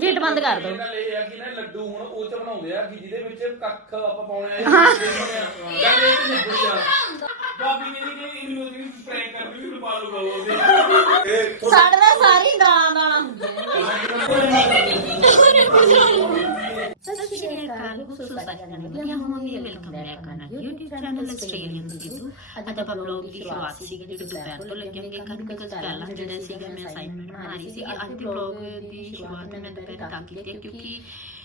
Gate ਬੰਦ ਕਰ ਦਿਓ ਗੱਲ ਇਹ ਆ ਕਿ ਨਾ ਲੱਡੂ ਹੁਣ ਉਹ ਚ ਬਣਾਉਂਦੇ ਆ ਕਿ ਜਿਹਦੇ ਵਿੱਚ ਕੱਖ ਆਪਾਂ ਪਾਉਣੇ ਆ ਗੱਲ ਇਹ ਕਿ ਨਿਬੜੀ ਆ। ਬਾਬੀ ਮੇਰੀ ਨੇ ਇਹਨੂੰ ਜੀ ਪ੍ਰੈਂਕ ਕਰ ਵੀ ਮੈਨੂੰ ਪਾ ਲੂਗਾ ਉਹ ਸਾਡੇ ਦਾ ਸਾਰੀ ਦਾਣਾ ਦਾਣਾ ਹੁੰਦੇ ਸਤਿ ਸ਼੍ਰੀ ਅਕਾਲ ਖੁਸ਼ੂਸ ਸਾਜਣ ਵਧੀਆ ਹੋਵਾਂਗੇ ਵੈਲਕਮ ਬੈਕ ਕਰਨਾ YouTube ਚੈਨਲ ਆਸਟ੍ਰੇਲੀਅਨ ਦੀਦੂ ਅੱਜ ਆਪਾਂ ਵਲੌਗ ਦੀ ਸ਼ੁਰੂਆਤ ਸੀ ਜਿਹੜੀ ਦੁਪਹਿਰ ਤੋਂ ਲੱਗਾਂਗੇ ਕਰਨ ਬਿਕਾਜ਼ ਪਹਿਲਾਂ ਜਿਹੜਾ ਸੀਗਾ ਮੈਂ ਅਸਾਈਨਮੈਂਟ ਬਣਾ ਰਹੀ ਸੀ ਅੱਜ ਦੀ ਵਲੌਗ ਦੀ ਸ਼ੁਰੂਆਤ ਮੈਂ ਦੁਪਹਿਰ ਤਾਂ ਕੀਤੀ ਕਿਉਂਕਿ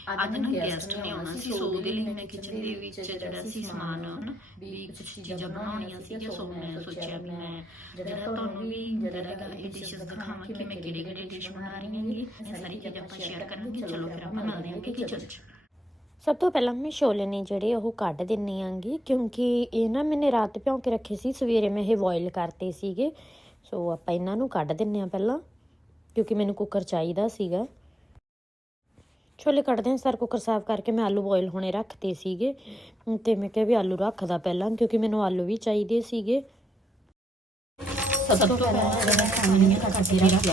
ਅੱਜ ਨਾ ਗੈਸਟ ਨੇ ਆਉਣਾ ਸੀ। ਸੋ। ਉਹਦੇ ਲਈ ਮੈਂ ਕਿਚਨ ਦੇ ਵਿੱਚ ਜਿਹੜਾ ਸੀ ਸਮਾਨ ਹਨਾ ਵੀ ਕੁਝ ਚੀਜ਼ਾਂ ਬਣਾਉਣੀਆਂ ਸੀ ਸੋ ਮੈਂ ਸੋਚਿਆ ਵੀ ਮੈਂ ਜਿਹੜਾ ਤੁਹਾਨੂੰ ਵੀ ਜਿਹੜਾ ਇਹ ਡਿਸ਼ਸ ਦਿਖਾਵਾਂ ਕਿ ਮੈਂ ਕਿਹੜੇ ਕਿਹੜੇ ਡਿਸ਼ ਬਣਾ ਰਹੀ ਹਾਂ ਇਹ ਸਾਰੀ ਚੀਜ਼ਾਂ ਆਪਾਂ ਸ਼ੇਅਰ ਕਰਾਂਗੇ ਚਲੋ ਫਿਰ ਆਪਾਂ ਮਿਲਦੇ ਹਾਂ ਕਿ ਕਿਚਨ 'ਚ। ਸਭ ਤੋਂ ਪਹਿਲਾਂ ਮੈਂ ਛੋਲੇ ਨੇ ਜਿਹੜੇ ਉਹ ਕੱਢ ਦਿੰਨੀ ਆਂਗੀ ਕਿਉਂਕਿ ਇਹ ਨਾ ਮੈਨੇ ਰਾਤ ਭਿਉਂ ਕੇ ਰੱਖੇ ਸੀ ਸਵੇਰੇ ਮੈਂ ਇਹ ਬੋਇਲ ਕਰਤੇ ਸੀਗੇ। ਸੋ ਆਪਾਂ ਇਹਨਾਂ ਨੂੰ ਕੱਢ ਦਿੰਨੇ ਆ ਪਹਿਲਾਂ ਕਿਉਂਕਿ ਮੈਨੂੰ ਕੁੱਕਰ ਚਾਹੀਦਾ ਸੀਗਾ ਛੋਲੇ ਕੱਢਦੇ ਹਾਂ, ਸਰ ਕੁੱਕਰ ਸਾਫ਼ ਕਰਕੇ ਮੈਂ ਆਲੂ ਬੋਇਲ ਹੋਣੇ ਰੱਖਤੇ ਸੀਗੇ। ਤੇ ਮੈਂ ਕਿਹਾ ਵੀ ਆਲੂ ਰੱਖਦਾ ਪਹਿਲਾਂ, ਕਿਉਂਕਿ ਮੈਨੂੰ ਆਲੂ ਵੀ ਚਾਹੀਦੇ ਸੀਗੇ। ਸਭ ਤੋਂ ਪਹਿਲਾਂ ਜਿਹੜਾ ਖਾਣੀ ਹੈ ਕੱਟ ਕੇ ਰੱਖ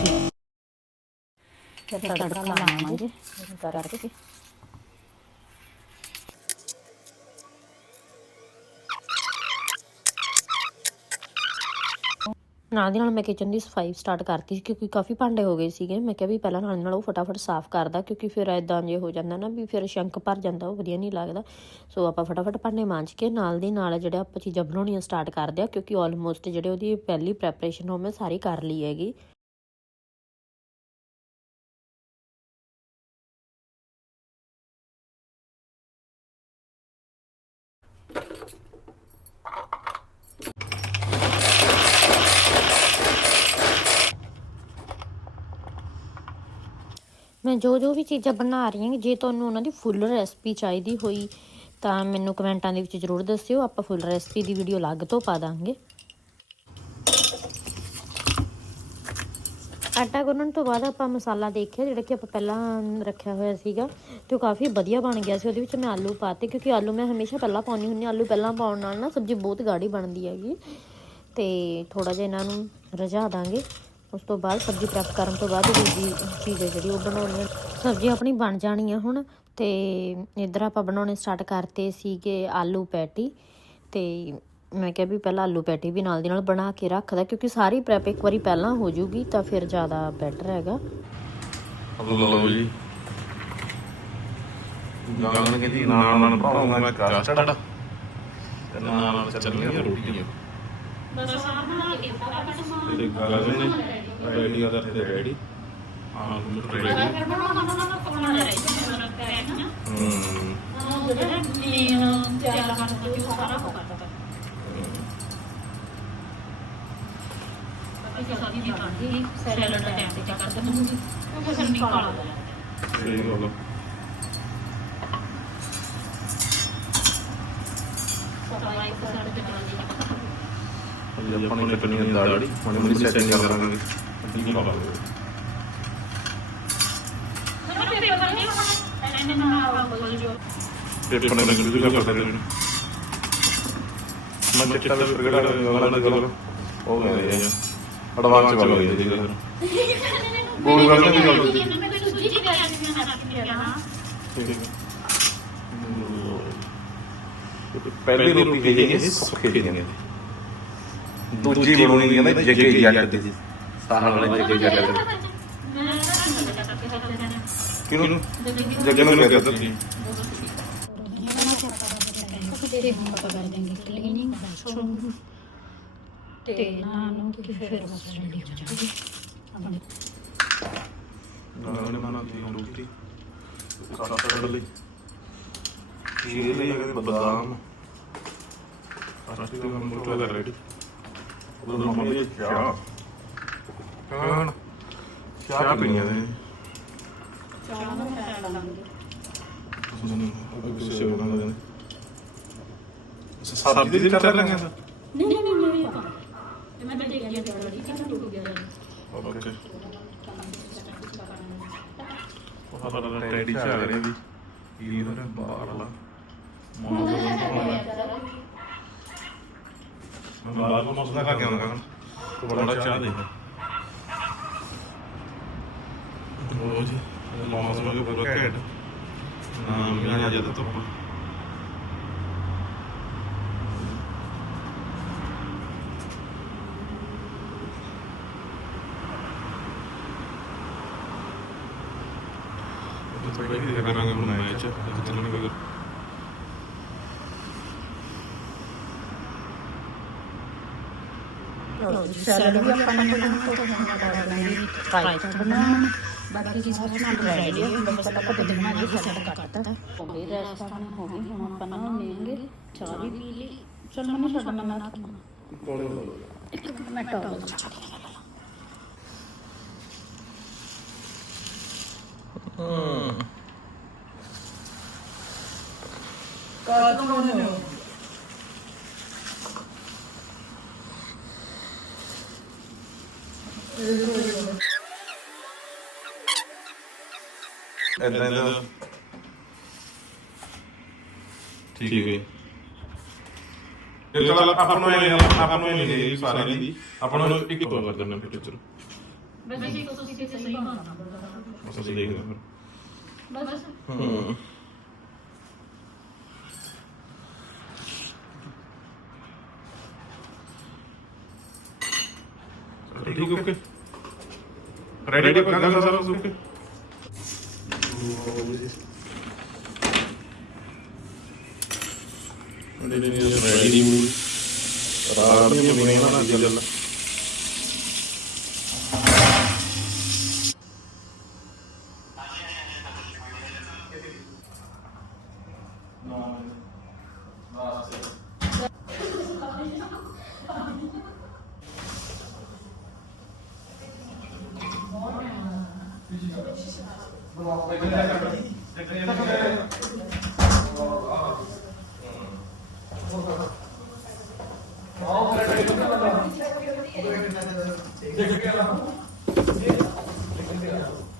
ਫਿਰ ਤੜਕਾ ਲਾਵਾਂਗੇ। ਕਰਕੇ ਨਾਲ ਦੀ ਨਾਲ ਮੈਂ ਕਿਚਨ ਦੀ ਸਫ਼ਾਈ ਸਟਾਰਟ ਕਰਤੀ ਸੀ ਕਿਉਂਕਿ ਕਾਫੀ ਭਾਂਡੇ ਹੋ ਗਏ ਸੀਗੇ। ਮੈਂ ਕਿਹਾ ਵੀ ਪਹਿਲਾਂ ਨਾਲ ਦੀ ਨਾਲ ਉਹ ਫਟਾਫਟ ਸਾਫ਼ ਕਰਦਾ ਕਿਉਂਕਿ ਫਿਰ ਐਦਾਂ ਜੇ ਹੋ ਜਾਂਦਾ ਨਾ ਵੀ ਫਿਰ ਸ਼ੰਕ ਭਰ ਜਾਂਦਾ, ਉਹ ਵਧੀਆ ਨਹੀਂ ਲੱਗਦਾ। ਸੋ ਆਪਾਂ ਫਟਾਫਟ ਭਾਂਡੇ ਮਾਂਜ ਕੇ ਨਾਲ ਦੀ ਨਾਲ ਜਿਹੜਾ ਆਪਾਂ ਚੀਜ਼ਾਂ ਬਣਾਉਣੀਆਂ ਸਟਾਰਟ ਕਰਦੇ ਆ ਕਿਉਂਕਿ ਆਲਮੋਸਟ ਜਿਹੜੇ ਉਹਦੀ ਪਹਿਲੀ ਪ੍ਰੈਪਰੇਸ਼ਨ ਉਹ ਮੈਂ ਸਾਰੀ ਕਰ ਲਈ ਹੈਗੀ। ਮੈਂ ਜੋ ਜੋ ਵੀ ਚੀਜ਼ਾਂ ਬਣਾ ਰਹੀ ਹਾਂ, ਜੇ ਤੁਹਾਨੂੰ ਉਹਨਾਂ ਦੀ ਫੁੱਲ ਰੈਸਪੀ ਚਾਹੀਦੀ ਹੋਈ, ਤਾਂ ਮੈਨੂੰ ਕਮੈਂਟਾਂ ਦੇ ਵਿੱਚ ਜ਼ਰੂਰ ਦੱਸਿਓ, ਆਪਾਂ ਫੁੱਲ ਰੈਸਪੀ ਦੀ ਵੀਡੀਓ ਅਲੱਗ ਤੋਂ ਪਾ ਦਾਂਗੇ। ਆਟਾ ਗੁੰਨਣ ਤੋਂ ਬਾਅਦ ਆਪਾਂ ਮਸਾਲਾ ਦੇਖਿਆ, ਜਿਹੜਾ ਕਿ ਆਪਾਂ ਪਹਿਲਾਂ ਰੱਖਿਆ ਹੋਇਆ ਸੀਗਾ, ਤੇ ਉਹ ਕਾਫੀ ਵਧੀਆ ਬਣ ਗਿਆ ਸੀ। ਉਹਦੇ ਵਿੱਚ ਮੈਂ ਆਲੂ ਪਾਤੇ, ਕਿਉਂਕਿ ਆਲੂ ਮੈਂ ਹਮੇਸ਼ਾ ਪਹਿਲਾਂ ਪਾਉਣੀ ਹੁੰਦੀ ਆਲੂ ਪਹਿਲਾਂ ਪਾਉਣ ਨਾਲ ਨਾ ਸਬਜ਼ੀ ਬਹੁਤ ਗਾੜੀ ਬਣਦੀ ਹੈਗੀ। ਤੇ ਥੋੜਾ ਜਿਹਾ ਇਹਨਾਂ ਨੂੰ ਰਝਾ ਦਾਂਗੇ। ਉਸ ਤੋਂ ਬਾਅਦ ਸਬਜ਼ੀ ਪ੍ਰੈਪ ਕਰਨ ਤੋਂ ਬਾਅਦ ਦੂਜੀ ਚੀਜ਼ ਹੈ ਜਿਹੜੀ ਉਹ ਬਣਾਉਣੀ ਹੈ। ਸਬਜ਼ੀ ਆਪਣੀ ਬਣ ਜਾਣੀ ਹੈ ਹੁਣ ਤੇ ਇਧਰ ਆਪਾਂ ਬਣਾਉਣੇ ਸਟਾਰਟ ਕਰਤੇ ਸੀਗੇ ਆਲੂ ਪੈਟੀ ਤੇ ਮੈਂ ਕਿਹਾ ਵੀ ਪਹਿਲਾਂ ਆਲੂ ਪੈਟੀ ਵੀ ਨਾਲ ਦੀ ਨਾਲ ਬਣਾ ਕੇ ਰੱਖਦਾ ਕਿਉਂਕਿ ਸਾਰੀ ਪ੍ਰੈਪ ਇੱਕ ਵਾਰੀ ਪਹਿਲਾਂ ਹੋ ਜੂਗੀ ਤਾਂ ਫਿਰ ਜ਼ਿਆਦਾ ਬੈਟਰ ਹੈਗਾ। ਲਓ ਜੀ। ਗਾਲਾਂ ਕਹਿੰਦੀ ਨਾਲ ਨਾਲ ਪਾਉਂਗਾ ਮੈਂ ਕਸਟਰਡ ਤੇ ਨਾਲ ਨਾਲ ਚੱਲਣੀਆਂ ਰੋਟੀਆਂ। ਤੇ ਗਾਲਾਂ ਨੇ ਰੈਡੀ ਅਦਰ ਤੇ ਰੈਡੀ ਆਲੂ ਰੈਡੀ ਹੂੰ ਸੈਲਡ ਦਾ ਟਾਈਮ ਤੇ ਚੱਕਰ ਉਹ ਫਿਰ ਨਹੀਂ ਕਾਲਾ ਸਹੀ ਗੱਲ ਆਪਾਂ ਨੇ ਕੱਟਣੀ ਦਾੜੀ ਹੁਣ ਮੇਰੀ ਸੈਟਿੰਗ ਕਰਾਂਗੇ ਠੀਕ ਆ ਬਾਬੂ ਪੇਪਰ ਨੇ ਲੱਗੂ ਵੀ ਕਰ ਸਕਦੇ ਨੇ ਮੈਂ ਚਿੱਟਾ ਵੀ ਪ੍ਰਗੜਾ ਗਾਲਾਂ ਨਾਲ ਗੱਲ ਹੋ ਗਏ ਆ ਐਡਵਾਂਸ ਚ ਵਗ ਗਏ ਜੀ ਗੋਲ ਗੱਲ ਦੀ ਗੱਲ ਹੁੰਦੀ ਠੀਕ ਹੈ ਪਹਿਲੀ ਰੋਟੀ ਹੈ ਜੀ ਸੁੱਕੇ ਦੀ ਨੇ ਦੂਜੀ ਬਣਾਉਣੀ ਕਹਿੰਦੇ ਜੱਗੇ ਜੱਟ ਦੀ ਸਾਹ ਵਾਲੇ ਜੱਗੇ ਜੱਟ ਦੇ ਕਿਉਂ ਜੱਗੇ ਨੂੰ ਕਹਿੰਦੇ ਤੁਸੀਂ ਕਲੀਨਿੰਗ ਬਾਥਰੂਮ ਤੇ ਨਾਲ ਨੂੰ ਕਿ ਫਿਰ ਬਸ ਰੈਡੀ ਹੋ ਜਾਣਗੇ ਆਪਣੇ ਗਾਣੇ ਮਾਨਾ ਦੀ ਰੋਟੀ ਕਾਸਟਰਡ ਲਈ ਇਹ ਲਈ ਅਗਰ ਬਦਾਮ ਕਾਸਟਰਡ ਦਾ ਮੋਟਾ ਕਰ ਰੈਡੀ ਉਹ ਮੰਮਾ ਦੀ ਚਾਹ। ਹਾਂ ਚਾਹ ਪੀਣੀ ਹੈ ਚਾਹ ਨੂੰ ਫੈਲ ਲਾਂਗੇ ਦੇ ਸਬਜ਼ੀ ਦੀ ਕਰ ਲਾਂਗੇ ਨਹੀਂ ਨਹੀਂ ਨਹੀਂ ਨਹੀਂ ਤੇ ਮੈਂ ਦੇਖ ਲਿਆ ਤੇ ਬੜੀ ਕਿੰਨਾ ਟੁੱਟ ਗਿਆ ਓਕੇ। ਉਹ ਹਰ ਟੈਡੀ ਚ ਆ ਰਹੇ ਵੀ ਇਹ ਉਹਨੇ ਬਾਹਰ ਵਾਲਾ। ਮੋਨੋ ਮੈਂ ਬਾਹਰ ਨੂੰ ਮਸਲਾ ਕਾ ਕੇ ਆਉਂਗਾ ਤੂੰ ਬੜਾ ਚਾਹ ਦੇ ਉਹ ਜੀ ਮੌਸਮ ਵੀ ਪੂਰਾ ਘੈਂਟ। ਨਾ ਮੀਂਹ ਆ ਜਾਂਦਾ ਧੁੱਪ ਹੀ ਕਰਾਂਗੇ ਹੁਣ ਮੈਚ ਚੱਲਣਗੇ ਸੈਲਡ ਵੀ ਆਪਾਂ ਨੇ ਬਣਾਉਣਾ ਤੋਂ ਬਣਾਉਣਾ ਬਾਕੀ ਜੀ ਸਾਰਾ ਸਮਾਨ ਰੈਡੀ ਹੈ ਹੁਣ ਬਸ ਆਪਾਂ ਕਦੇ ਬਣਾ ਕੇ ਸੈਟ ਕਰਤਾ ਹੋ ਗਈ ਰੈਸਟੋਰੈਂਟ ਹੋ ਗਈ ਹੁਣ ਆਪਾਂ ਨਾ ਲੈਂਗੇ ਚਾਹ ਵੀ ਪੀ ਲਈ ਚਲ ਮੈਨੂੰ ਛੱਡਣਾ ਮੈਂ ਇੱਕ ਮਿੰਟ ਮੈਂ ਟੋਲ ਇਦਾਂ ਇਦਾਂ ਠੀਕ ਹੈ ਇਹ ਚਲ ਆਪਾਂ ਨੂੰ ਇਹ ਆਪਾਂ ਨੂੰ ਇਹ ਨਹੀਂ ਸਾਰਿਆਂ ਦੀ ਆਪਾਂ ਨੂੰ ਇੱਕ ਤੋਂ ਕਰ ਦਿੰਦੇ ਫਿਰ ਚਲੋ। ਵੈਸੇ ਤੁਸੀਂ ਕਿਤੇ ਸਹੀ ਕਰਨਾ ਬਸ ਅਸੀਂ ਹਾਂ। ਫਿਰ ਬਸ। ਹੂੰ। ਚਲੋ ਠੀਕ ਓਕੇ। ਰੈਡੀ ਕਰ ਦਾਂਗਾ ਸਾਰਾ ਓਕੇ ਰੈਡੀ ਮੂਡ ਰਾਤ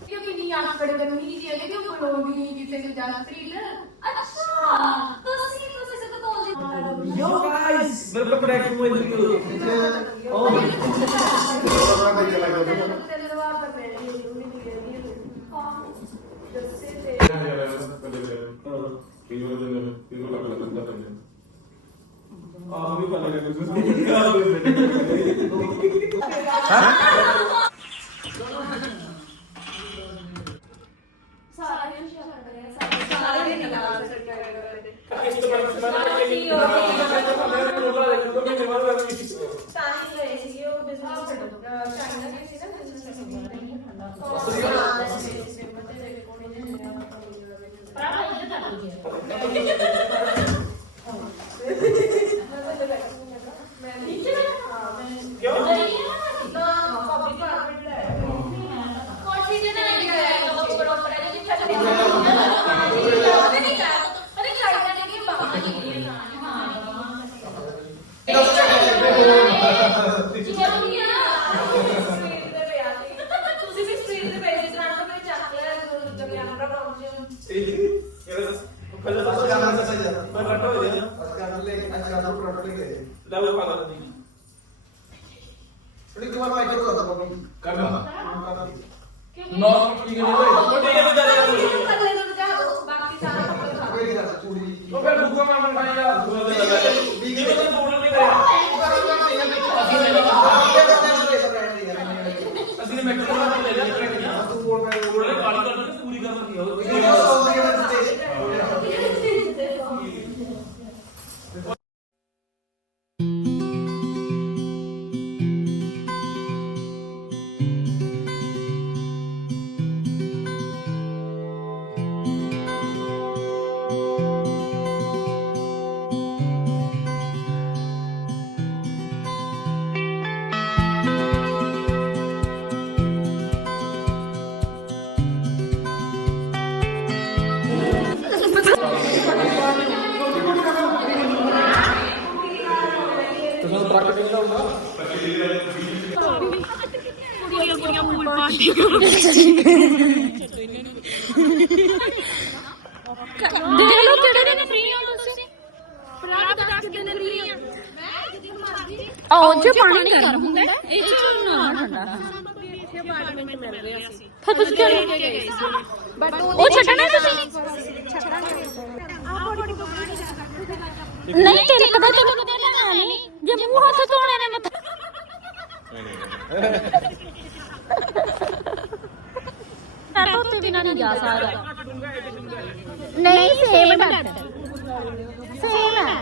ਕਿਉਂਕਿ ਨਹੀਂ ਆਕੜ ਕਰਨੀ ਜੀ ਇਹਦੇ ਕਿਉਂ ਲੋਗ ਨਹੀਂ ਕਿਸੇ ਨੂੰ ਜਾਣਾ ਥ੍ਰਿਲ ਆਹ ਵੀ ਪਤਾ ਲੱਗ ਸਾਰੇ ਛੱਡ ਰਹੇ ਸਾਰੇ ਸਾਰੇ ਨਹੀਂ ਲਾ ਸਾਰੀ ਗਏ ਸੀ ਉਹ ਬਿਜ਼ਨਸ ਚਾਈਨਾ ਦੇ ਸੀ ਨਾ ਬਿਜ਼ਨਸ ਤੁਸੀਂ ਵੀ ਸਟ੍ਰੀਟ ਦੇ ਪੇਜ ਨਾਲ ਤਾਂ ਮੇਰੇ ਚੱਕ ਲਿਆ ਜਦੋਂ ਜਗਿਆਨਾ ਦਾ ਪ੍ਰੋਬਲਮ ਅਗਲੇ ਨੂੰ ਜਾ ਬਾਕੀ ਸਾਰਾ ਖਬਰ ਖਾ ਅਸੀਂ ਨੇ ਮੈਕਸ ਬਣਾ ਕੇ ਲੈ ਲਿਆ ਤੂੰ ਕੋਲ ਪੈ ਕੋਲ ਕਾਲੀ ਕਰ ਦੇ ਪੂਰੀ ਕਰਨਾ ਕੀ ਹੋ ਦੇਖ ਲਓ ਕਿਹੜੇ ਦਿਨ ਫ੍ਰੀ ਹੋ ਤੁਸੀਂ। ਪ੍ਰਾਪ ਦੱਸ ਦਿਨ ਫ੍ਰੀ ਆ। ਆਓ ਜੇ ਪਾਣੀ ਗਰਮ ਹੁੰਦਾ ਇਹ ਚ ਨਾ ਠੰਡਾ ਫਿਰ ਤੁਸੀਂ ਕਿਉਂ ਉਹ ਛੱਡਣਾ ਤੁਸੀਂ? ਨਹੀਂ ਤੇਰੇ ਕਦੇ ਤੈਨੂੰ ਕਦੇ ਨਹੀਂ ਜੇ ਮੂੰਹ ਹੱਥ ਧੋਣੇ ਨੇ ਮਤ ਮੈਂ ਧੋਤੇ ਬਿਨਾ ਨਹੀਂ ਜਾ ਸਕਦਾ। ਨਹੀਂ ਸੇਮ ਡੱਟ ਸੇਮ ਹੈ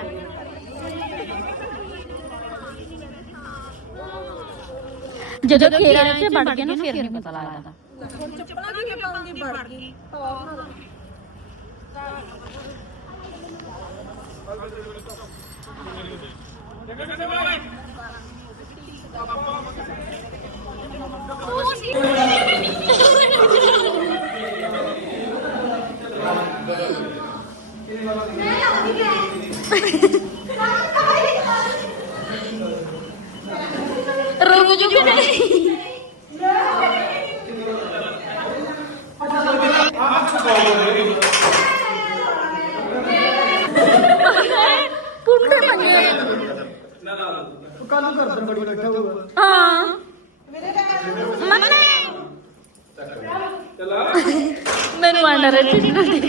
ਜਦੋਂ ਖੇਰਾ ਚ ਵੜ ਗਿਆ ਨਾ ਫਿਰ ਨਹੀਂ ਪਤਾ ਲੱਗਦਾ। ਰੁਕ ਜੂ ਕਿ ਨਹੀਂ ਕੁੰਡੇ ਪੰਨੇ ਕੱਲ ਨੂੰ ਘਰ ਬੜੀ ਬੈਠਾ ਹੋਊਗਾ ਹਾਂ ਮੰਨੇ ਚਲਾ ਮੈਨੂੰ ਅੰਡਰ ਚਿਕਨ ਦੇ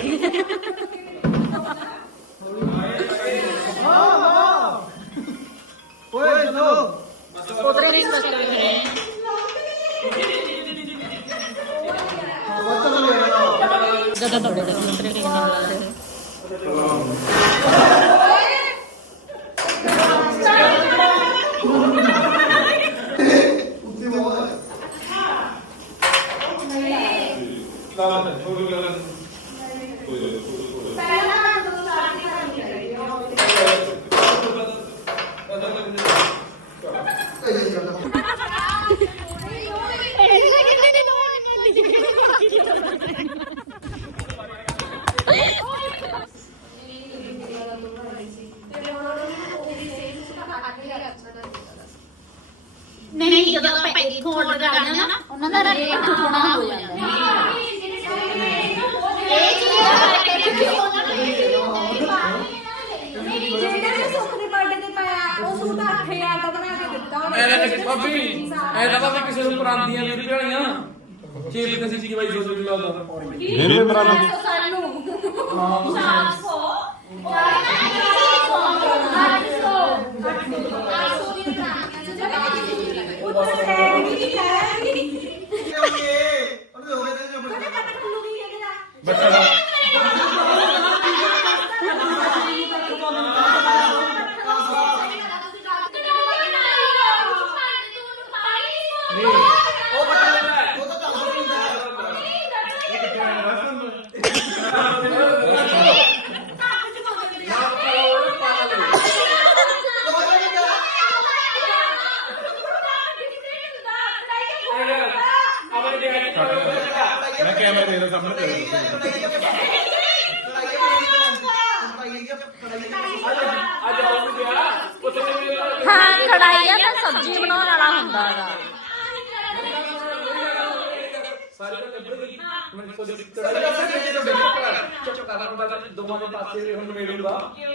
ਓਏ ਚਲੋ ਜਦੋਂ ਬੜੇ ਦੇ ਮੰਤਰੀ ਕੇ ਨਾਲ ਲਾ ਰਹੇ ਨਹੀਂ ਜਦੋਂ ਆਪਾਂ ਇੱਥੋਂ ਆਰਡਰ ਕਰਦੇ ਨਾ ਉਹਨਾਂ ਦਾ ਰੇਟ ਥੋੜਾ ਹੋ ਜਾਂਦਾ ਇਹ ਚੀਜ਼ ਕਰਕੇ ਕਿਉਂਕਿ ਉਹਨਾਂ ਜਿਹੜਾ ਵੀ ਸੁੱਖ ਦੇ ਬਰਥਡੇ ਤੇ ਪਾਇਆ ਉਹ ਸੂਟ 8000 ਦਾ ਬਣਾ ਕੇ ਦਿੱਤਾ ਉਹਨੇ ਐ ਭਾਬੀ ਐ ਤਾਂ ਭਾਬੀ ਕਿਸੇ ਨੂੰ ਵੀਡੀਓ ਵਾਲੀਆਂ ਚੇਪ ਕਿਸੇ ਸੀ ਬਾਈ ਸੋਚ ਕੇ ਲਾਉਂਦਾ ਮੇਰੇ ਬਰਾ ਲੋ ਸਾਨੂੰ ਮੈਂ ਕੈਮਰੇ ਦੇ ਸਾਹਮਣੇ ਤੇ ਅੱਜ ਆਉਂ ਗਿਆ ਉੱਥੇ ਤੇ ਮੇਰੇ ਨਾਲ ਹਾਂ ਕੜਾਈ ਆ ਤਾਂ ਸਬਜ਼ੀ ਬਣਾਉਣ ਵਾਲਾ ਹੁੰਦਾ ਹੈਗਾ ਸਾਰੇ ਨੂੰ ਨਿਬੜ ਗਈ ਮੈਨੂੰ ਕੋਈ ਦਿੱਕਤ ਕਰ ਲਾ ਬੰਦਾ ਦੋਵਾਂ ਦੇ ਪਾਸੇ ਵੀ ਹੁਣ ਮੇਰੇ ਦਾ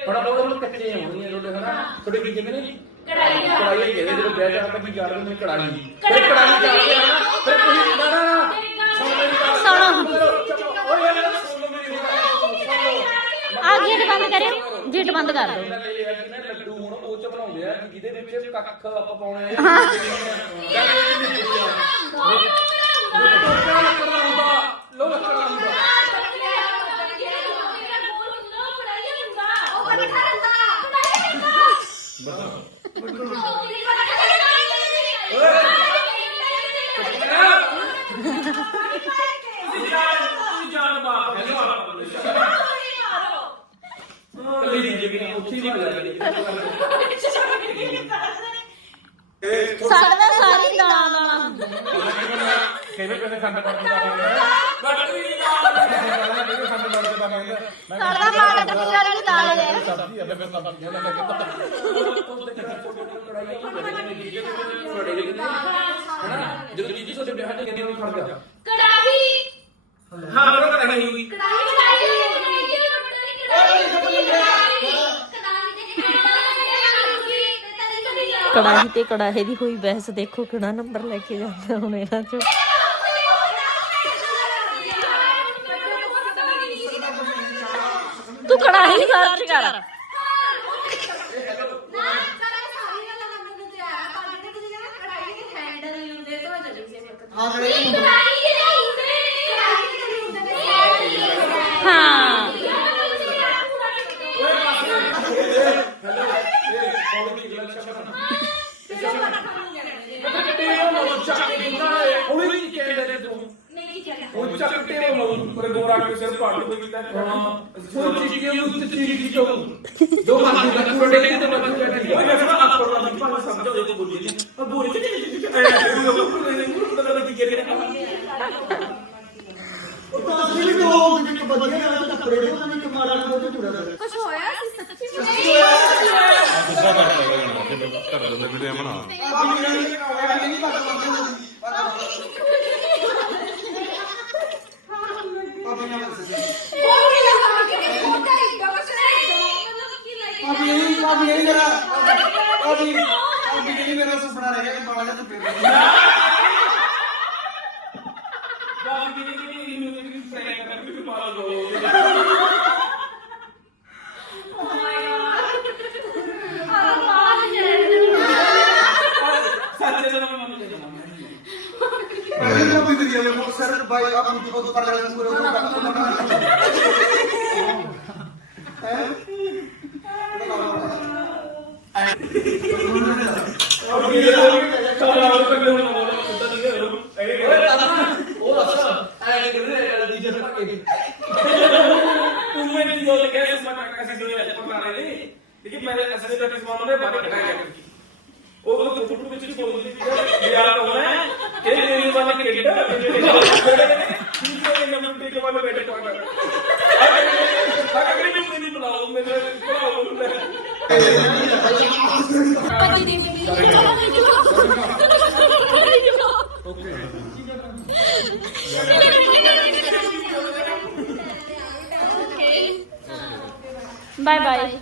ਥੋੜਾ ਬਹੁਤ ਹੁਣ ਕੱਚੇ ਹੋਣਗੇ ਤੁਹਾਡੇ ਹਨਾ। ਤੁਹਾਡੇ ਕੀ ਕਹਿੰਦੇ ਨੇ? ਕੜਾਈ ਕੜਾਈ ਕਹਿੰਦੇ ਜਦੋਂ ਵਿਆਹ ਜਾਂਦਾ ਕੀ ਕਰ ਦਿੰਦੇ ਨੇ ਕੜਾਈ ਫਿਰ ਕੜਾਈ ਜਾ ਕੇ ਆਣਾ ਫਿਰ ਤੁਸੀਂ ਨਾ ਨਾ ਯਾਰ ਆ ਗੇਟ ਬੰਦ ਕਰਿਓ। ਗੇਟ ਬੰਦ ਕਰ। ਦਿਓ ਹੈ ਲੱਡੂ ਹੁਣ ਉਹ ਚ ਬਣਾਉਂਦੇ ਆ ਕਿ ਜਿਹਦੇ ਵਿੱਚ ਕੱਖ ਆਪਾਂ ਪਾਉਣੇ ਜਾਂ ਬੁੜੀਆਂ ਲੋਕਾਂ ਲੱਕੜਾਂ ਹੁੰਦਾ ਲੋ ਲੱਕੜਾਂ ਹੁੰਦਾ ਹੈ ਦੀ ਜਿਹੜੀ ਉੱਚੀ ਨਹੀਂ ਲੱਗਦੀ ਸਾਡਾ ਸਾਰੀ ਦਾਲ ਵਾਲਾ ਹੁੰਦਾ ਕਿਹਨੇ ਕਿਹਨੇ ਖੰਡ ਪਾ ਕੇ ਪਾਉਂਦਾ ਬੱਟਰੀ ਦੀ ਨਾਲ ਸਾਡਾ ਪੂਰਾ ਹੈ ਜਦੋਂ ਸੋਚੇ ਬਿਹਾਰ ਦੇ ਕਹਿੰਦੇ ਗਿਆ ਹਾਂ? ਨਹੀਂ ਹੋਈ ਕੜਾਹੀ। ਕੜਾਹੀ ਤੇ ਕੜਾਹੇ ਦੀ ਹੋਈ ਬਹਿਸ ਦੇਖੋ ਕਿਹੜਾ ਨੰਬਰ ਲੈ ਕੇ ਜਾਂਦਾ ਹੁਣ ਇਹਨਾਂ ਚੋਂ ਤੂੰ ਕੜਾਹੀ ਨਹੀਂ ਖਰਚ ਕਰ ਨਾ ਸਾਰਾ ਸਾਰੀ ਗੱਲ ਨੰਬਰ ਤੇ ਆਇਆ ਪਰ ਜਿਹੜੇ ਤੁਸੀਂ ਕਹਿੰਦੇ ਕੜਾਈ ਦੇ ਹੈਂਡਲ ਨਹੀਂ ਹੁੰਦੇ ਤਾਂ ਚੱਲੀ ਸੀ ਮੇਰੇ ਕੋਲ ਹਾਂ ਕੜਾਈ ਦੇ ਨਹੀਂ ਹੁੰਦੇ ਕੜਾਈ ਦੇ ਨਹੀਂ ਹੁੰਦੇ ਹਾਂ ਹੁਣੇ ਕੀ ਕਹਿੰਦੇ ਤੂੰ ਨਹੀਂ ਚੱਲਿਆ ਉਹ ਚੱਕਟੇ ਹੋ ਪਰ ਗੋਰਾ ਕੇ ਸਿਰ ਪਾੜ ਕੇ ਕੀਤਾ ਹਾਂ ਉਹ ਚੀਜ਼ ਕੇ ਉੱਤੇ ਚੀਜ਼ ਦੀ ਜੋ ਦੋ ਮਾਰ ਦੀ ਲੱਗ ਰੋੜੇ ਤੇ ਬੱਚ ਬੈਠੀ ਉਹ ਜਿਵੇਂ ਆਪ ਕੋਲ ਦਾ ਪਾਸ ਸਮਝੋ ਜੇ ਤੂੰ ਬੋਲੀ ਨਹੀਂ ਉਹ ਬੋਲੀ ਤੇ ਕੀ ਕੀ ਕੀ ਕੁਝ ਹੋਇਆ ਸੀ ਸੱਚੀ ਘਰ ਦੇ ਵੀਡੀਓ ਬਣਾ ਕੋਈ ਲਗਾ ਕੇ ਉਹ ਤਾਂ ਇੱਡਾ ਕੁਛ ਨਹੀਂ ਮਤਲਬ ਕੀ ਲਾਈ ਅਭੀ ਨਹੀਂ ਅਭੀ ਨਹੀਂ ਮੇਰਾ ਅਭੀ ਅਭੀ ਨਹੀਂ ਮੇਰਾ ਸੁਪਨਾ ਰਹਿ ਗਿਆ ਕਿ ਬਾਬਾ ਜੀ ਤੂੰ ਪੇਪਰ ਅਰੇ ਨਾ ਕੋਈ ਕਰੀਏ ਮੈਂ ਸਰ ਭਾਈ ਆਪ ਨੂੰ ਬਹੁਤ ਪਰ ਲੈਣਾ ਪੂਰੇ ਉਹ ਕਰ ਉਹ ਅੱਛਾ ਐ ਕਿਹਨੇ ਐ ਦੀ ਜਰ ਪਾ ਕੇ ਤੂੰ ਮੈਨੂੰ ਜੋ ਲਿਖਿਆ ਇਸ ਮੈਂ ਕਾਕਾ ਸੀ ਜੋ ਅੱਜ ਪਕਾ ਰਹੇ ਨੇ ਲੇਕਿਨ ਮੇਰੇ ਅਸਲੀ ਦਾ ਕਿਸਮਾਂ ਨੇ ਬਾਕੀ ਦਿਖਾਇਆ ਉਹ ਉਹ ਫੋਟੋ ਵਿੱਚ ਹੀ ਬੋਲਦੀ ਸੀ ਯਾਰ ਕੌਣ ਹੈ ਇਹ ਮੇਰੀ ਵਾਲਾ ਕਿਹੜਾ ਠੀਕ ਹੈ ਮੈਂ ਮੁੰਡੇ ਕੇ ਵਾਲੇ ਬੈਠੇ ਪਾ ਕਰ ਅਗਰ ਮੈਨੂੰ ਨਹੀਂ ਬੁਲਾਓ ਮੇਰੇ ਬੁਲਾਓ ਮੈਨੂੰ bye bye.